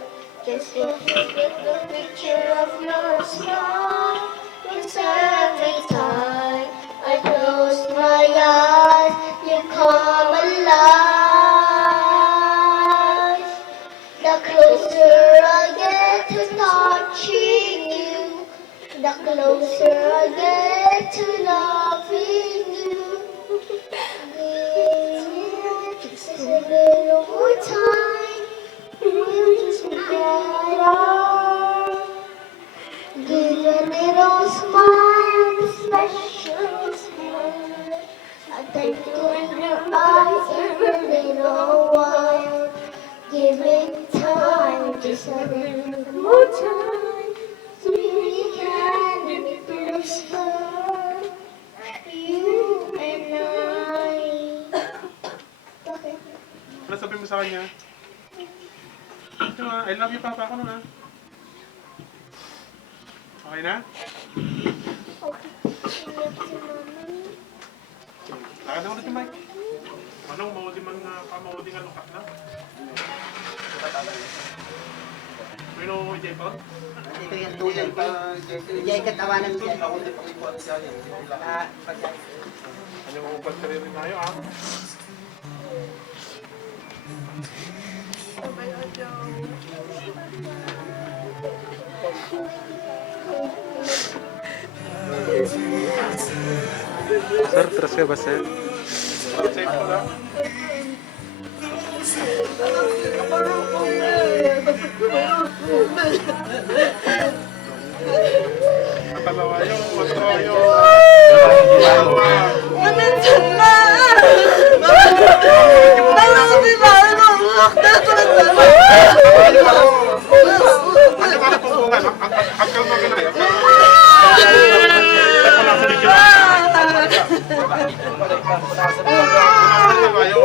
Just look at the picture of your smile. It's every time I close my eyes, you come alive. The closer I get to touching you, the closer I get to loving you. Just a little more time, we'll just be better. Give a little smile, a special smile. I take you in your eyes every little while. Give it time, just a little more time. So we can whisper, you and I. Okay. Ano sabi mo sa kanya? Ito nga, I love you, Papa. Ako na. Okay na? Okay. Lakad na ulit yung mic. Manong, maudi man nga, kamaudi nga lukat na. May no, J-Paul? Ito yung tuloy pa. Hindi katawanan dyan. Ano mo upat ka rin tayo, ah? Sir, terus ka ba, sir? Safe mo lang. Matalawayo, matalawayo. Minsan na! Alam mo ba? Ano ba na pungkungan? Ang kalma ka na yun. Matalawayo.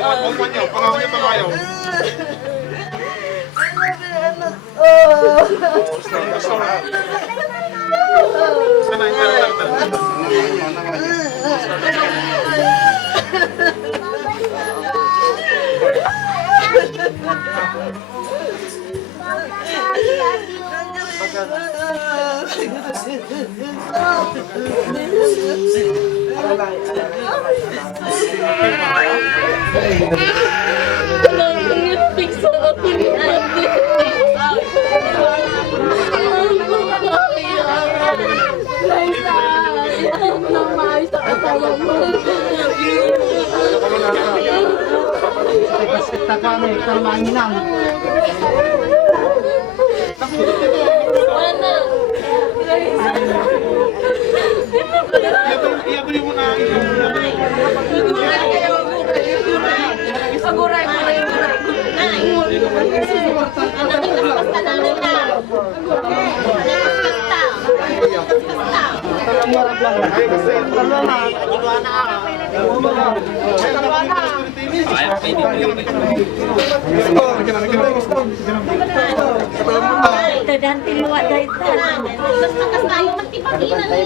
Pungkungan niyo, pangawa niyo talawayo. Dan tiluwa dahil basta kas tayo magtipaginan ni.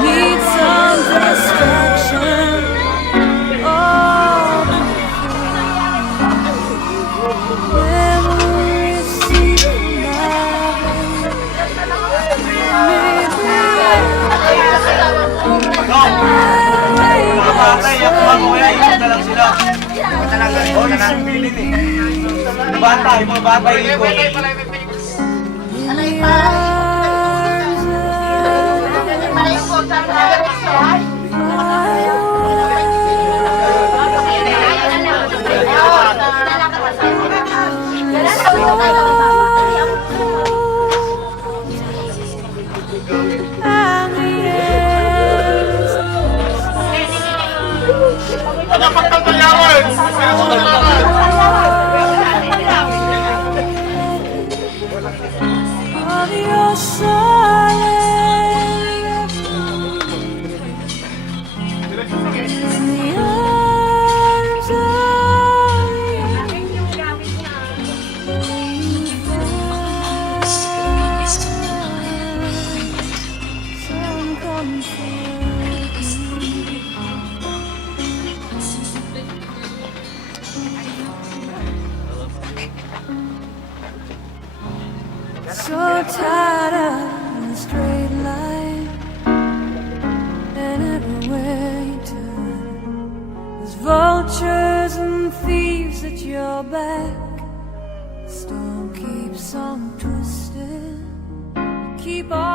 Need some distraction. Oh, memories seem Mga batay, yung mga kuya, yun na lang sila. Oh, yun ang pilit eh. Mga batay, ikot. Ano pagtatayawan? of your silence in the arms of some comfort. So tired of the straight line, and everywhere you turn, there's vultures and thieves at your back. The storm keeps on twisting, keep on.